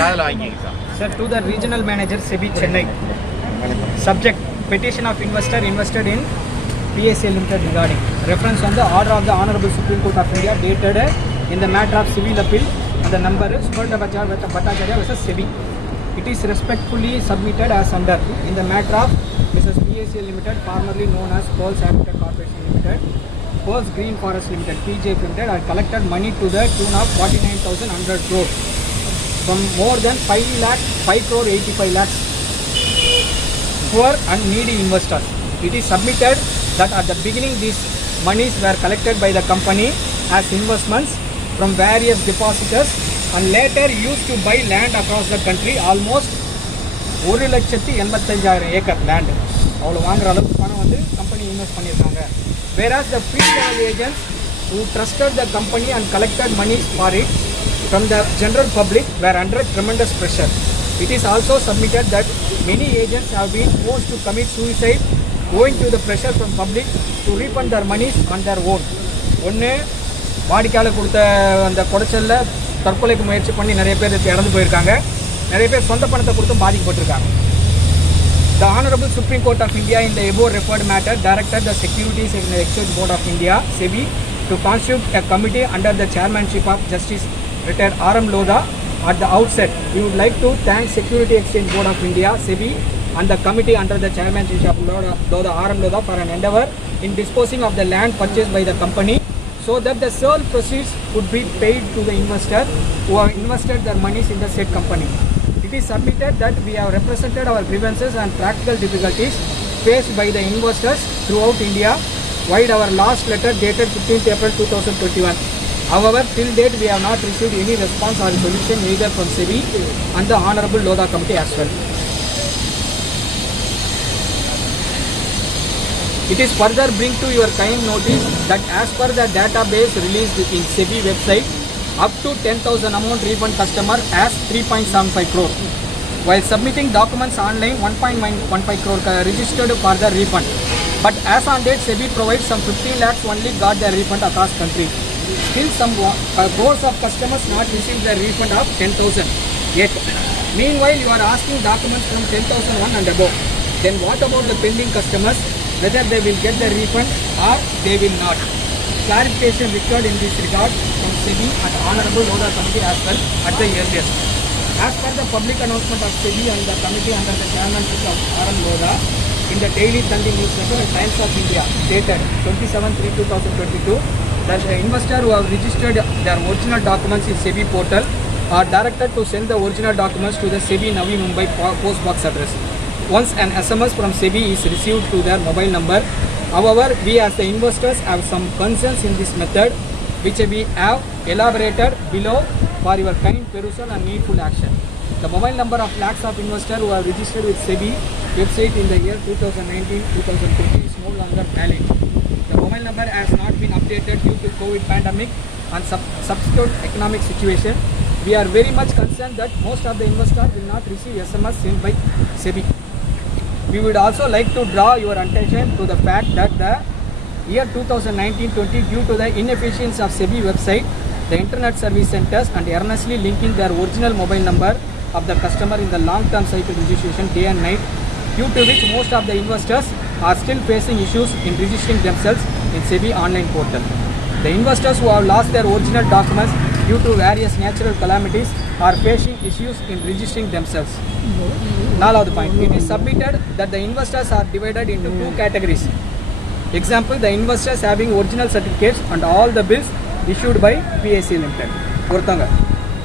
காதில் வாங்கிங்க sir. Sir, to the regional manager Sebi Chennai. Subject: petition of investor invested in PACL Limited regarding reference on the order of the Honorable Supreme Court of India dated in the matter of civil appeal and the number is Bhattacharya versus Sebi. It is respectfully submitted as under in the matter of Mrs. PACL Limited, formerly known as Pacl Habitat Corporation Limited, Pacl Green Forest Limited, PJF Limited, are collected money to the tune of 49,100 crore from more than 5 crore 85 lakhs poor and needy investors. It is submitted that at the beginning these monies were collected by the company as investments from various depositors and later used to buy land across the country, almost 1,85,000 acre land. அவ்வளோ வாங்குற அளவுக்கு பணம் வந்து company invest பண்ணியிருக்காங்க. Whereas the field level agents who trusted the company and collected monies for it from the general public were under tremendous pressure. It is also submitted that many agents have been forced to commit suicide owing to the pressure from public to refund their monies on their own. ஒன்று வாடிக்கையாளர் கொடுத்த அந்த குடைச்சலில் தற்கொலைக்கு முயற்சி பண்ணி நிறைய பேர் இறந்து போயிருக்காங்க. நிறைய பேர் சொந்த பணத்தை கொடுத்தும் பாதிக்கப்பட்டிருக்காங்க. The Honorable Supreme Court of India in the above referred matter directed the Securities and Exchange Board of India, Sebi, to constitute a committee under the chairmanship of Justice Retired Arumugasamy. At the outset, we would like to thank Security Exchange Board of India, Sebi, and the committee under the chairmanship of Lord Arumugasamy for an endeavour in disposing of the land purchased by the company so that the sale proceeds would be paid to the investor who have invested their monies in the said company. It is submitted that we have represented our grievances and practical difficulties faced by the investors throughout India, via our last letter dated 15th April 2021. However, till date we have not received any response or solution either from Sebi and the Honorable Lodha Committee as well. It is further bring to your kind notice that as per the database released in Sebi website, up to 10,000 amount refund customer as 3.75 crore. While submitting documents online, 1.15 crore registered for the refund. But as on date, Sebi provides some 15 lakhs only got their refund across country. Still some crores of customers not received their refund of 10,000 yet. Meanwhile, you are asking documents from 10,001 and above. Then what about the pending customers? Whether they will get the refund or they will not. Clarification required in this regard from Sebi and Honorable Lodha Committee as well at the earliest. As per the public announcement of Sebi and the committee under the chairmanship of R.M. Lodha in the Daily Sunday newspaper and Times of India dated 27/3/2022, that the investor who have registered their original documents in Sebi portal are directed to send the original documents to the Sebi Navi Mumbai post box address. Once an SMS from Sebi is received to their mobile number. However, we as the investors have some concerns in this method, which we have elaborated below for your kind perusal and needful action. The mobile number of lakhs of investors who have registered with Sebi website in the year 2019-2020 is no longer valid. The mobile number has not been updated due to COVID pandemic and subsequent economic situation. We are very much concerned that most of the investors will not receive SMS sent by Sebi. We would also like to draw your attention to the fact that the year 2019-20, due to the inefficiency of Sebi website, the internet service centers and earnestly linking their original mobile number of the customer in the long-term cycle registration day and night, due to which most of the investors are still facing issues in registering themselves in Sebi online portal. The investors who have lost their original documents due to various natural calamities are facing issues in registering themselves. Nalavathu point, it is submitted that the investors are divided into two categories. Example, the investors having original certificates and all the bills issued by PACL Limited. ஒருத்தங்க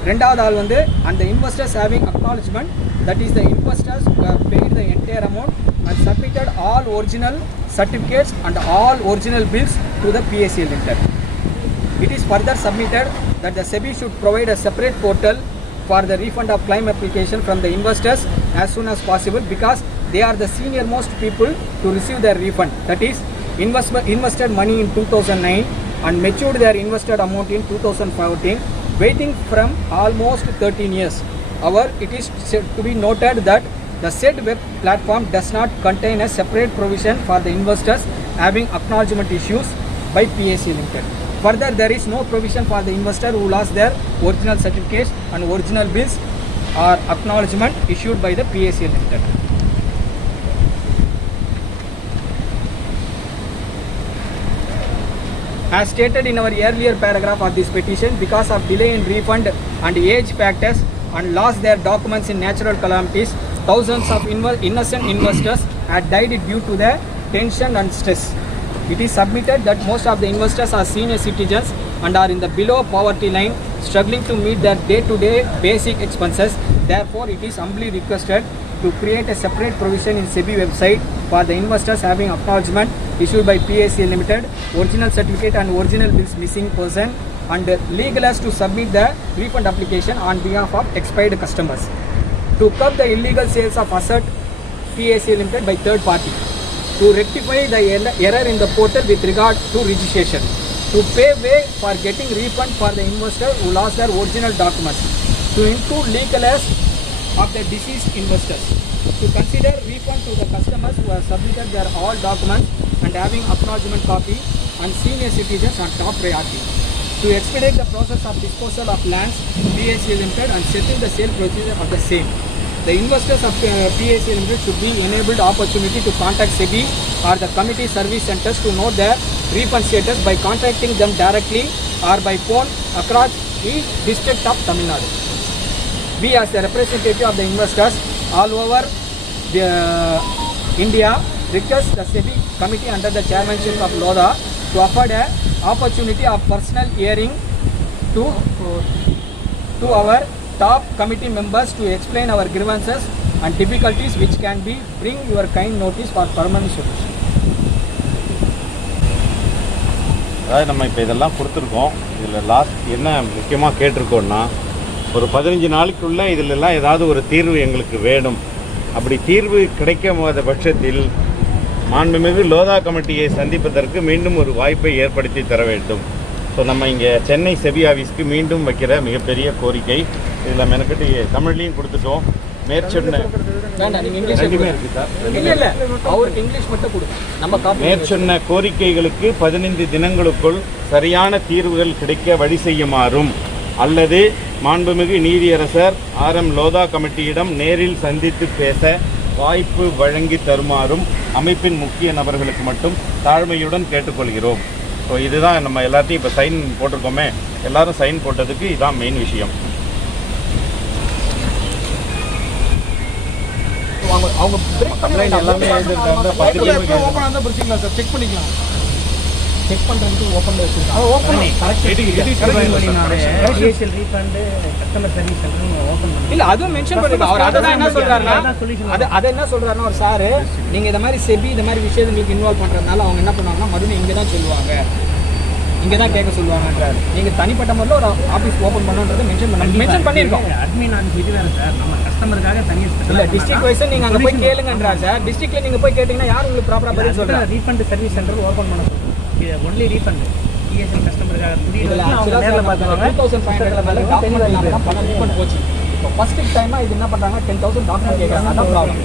ரெண்டாவது ஆள் வந்து and the investors having acknowledgement, that is the investors who have paid the entire amount and submitted all original certificates and all original bills to the PACL Limited. It is further submitted that the Sebi should provide a separate portal for the refund of claim application from the investors as soon as possible, because they are the senior most people to receive their refund. That is, invested money in 2009 and matured their invested amount in 2014, waiting from almost 13 years. However, it is to be noted that the said web platform does not contain a separate provision for the investors having acknowledgement issues by PACL Limited. Further, there is no provision for the investor who lost their original certificates and original bills or acknowledgement issued by the PACL Limited. As stated in our earlier paragraph of this petition, because of delay in refund and age factors and lost their documents in natural calamities, thousands of innocent investors had died due to the tension and stress. It is submitted that most of the investors are senior citizens and are in the below poverty line, struggling to meet their day-to-day basic expenses. Therefore, it is humbly requested to create a separate provision in Sebi website for the investors having acknowledgement issued by PACL Limited, original certificate and original bills missing person, and legal as to submit the refund application on behalf of expired customers. To curb the illegal sales of asset PACL Limited by third party. To rectify the error in the portal with regard to registration. To pave way for getting refund for the investor who lost their original documents. To include legal as of the deceased investors. To consider refund to the customers who have submitted their all documents and having acknowledgement copy and senior citizens on top priority. To expedite the process of disposal of lands PACL Limited and settle the sale procedure of the same. The investors of PACL Limited should be enabled opportunity to contact Sebi or the committee service centers to know their refund status by contacting them directly or by phone across each district of Tamil Nadu. We as the representative of the investors all over India request the Sebi committee under the chairmanship of Loda to afford an opportunity of personal hearing to our top committee members to explain our grievances and difficulties which can be bring your kind notice for permanent solution. அதாவது நம்ம இப்போ இதெல்லாம் கொடுத்துருக்கோம். இதில் last என்ன முக்கியமாக கேட்டிருக்கோன்னா, ஒரு 15 நாளுக்குள்ளே இதிலெல்லாம் ஏதாவது ஒரு தீர்வு எங்களுக்கு வேணும். அப்படி தீர்வு கிடைக்காத பட்சத்தில் மாண்புமிகு லோதா கமிட்டியை சந்திப்பதற்கு மீண்டும் ஒரு வாய்ப்பை ஏற்படுத்தி தர வேண்டும். ஸோ நம்ம இங்கே சென்னை செபி ஆஃபீஸ்க்கு மீண்டும் வைக்கிற மிகப்பெரிய கோரிக்கை. இதில் மெனக்கிட்டு தமிழ்லையும் கொடுத்துட்டோம். மேற்சொன்ன மேற்சொன்ன கோரிக்கைகளுக்கு 15 தினங்களுக்குள் சரியான தீர்வுகள் கிடைக்க வழி செய்யுமாறும் அல்லது மாண்புமிகு நீதியரசர் RM லோதா கமிட்டியிடம் நேரில் சந்தித்து பேச வாய்ப்பு வழங்கி தருமாறும் அமைப்பின் முக்கிய நபர்களுக்கு மட்டும் தாழ்மையுடன் கேட்டுக்கொள்கிறோம். ஸோ இதுதான் நம்ம எல்லாத்தையும் இப்போ சைன் போட்டிருக்கோமே, எல்லாரும் சைன் போட்டதுக்கு இதுதான் மெயின் விஷயம். அவங்க எல்லாமே செக் பண்ணிக்கலாம். செக் பண்ணுறதுக்கு ஓப்பனில் வச்சுருக்காங்க. இல்லை அதுவும் மென்ஷன் பண்ணிருக்கோம். அவர் அதை தான் என்ன சொல்கிறாருன்னா, அதை என்ன சொல்கிறாருன்னா, ஒரு சார் நீங்கள் இந்த மாதிரி செபி இந்த மாதிரி விஷயத்தை உங்களுக்கு இன்வால்வ் பண்ணுறதுனால அவங்க என்ன பண்ணுவாங்கன்னா மறுபடியும் இங்கே தான் சொல்லுவாங்க, இங்கே தான் கேட்க சொல்லுவாங்கன்றாரு. நீங்கள் தனிப்பட்ட முறையில் ஒரு ஆஃபீஸ் ஓப்பன் பண்ணுன்றதை மென்ஷன் பண்ணியிருக்கோம். அட்மின் ஆஃபீஸ் இது வேறு சார், நம்ம கஸ்டமருக்காக தனியாக இல்லை டிஸ்ட்ரிக்ட் வைஸாக நீங்கள் அங்கே போய் கேளுங்கன்றார் சார். டிஸ்ட்ரிக்ட்டில் நீங்கள் போய் கேட்டிங்கன்னா யார் உங்களுக்கு ப்ராப்பராக பதில் சொல்கிறாங்க? ரீஃபண்ட் சர்வீஸ் சென்டர் ஓப்பன் பண்ண சொல்லுங்கள். இது ஒன்லி ரீஃபண்ட் டிஎஸ்எல் கஸ்டமருக்காக நேரில் பார்த்துருவாங்க. 2500 மேலே டாக்குமெண்ட் இல்லாமல் பணம் ரீஃபண்ட் போச்சு. இப்போ ஃபஸ்ட்டு டைமாக இது என்ன பண்ணுறாங்க, 10,000 டாக்குமெண்ட் கேட்குறாங்க. அதான் ப்ராப்ளம்.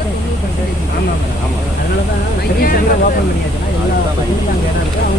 ஆமாம் ஆமாம், அதனால தான் ஓப்பன் பண்ணியாச்சுன்னா எல்லா அங்கே இருக்குது.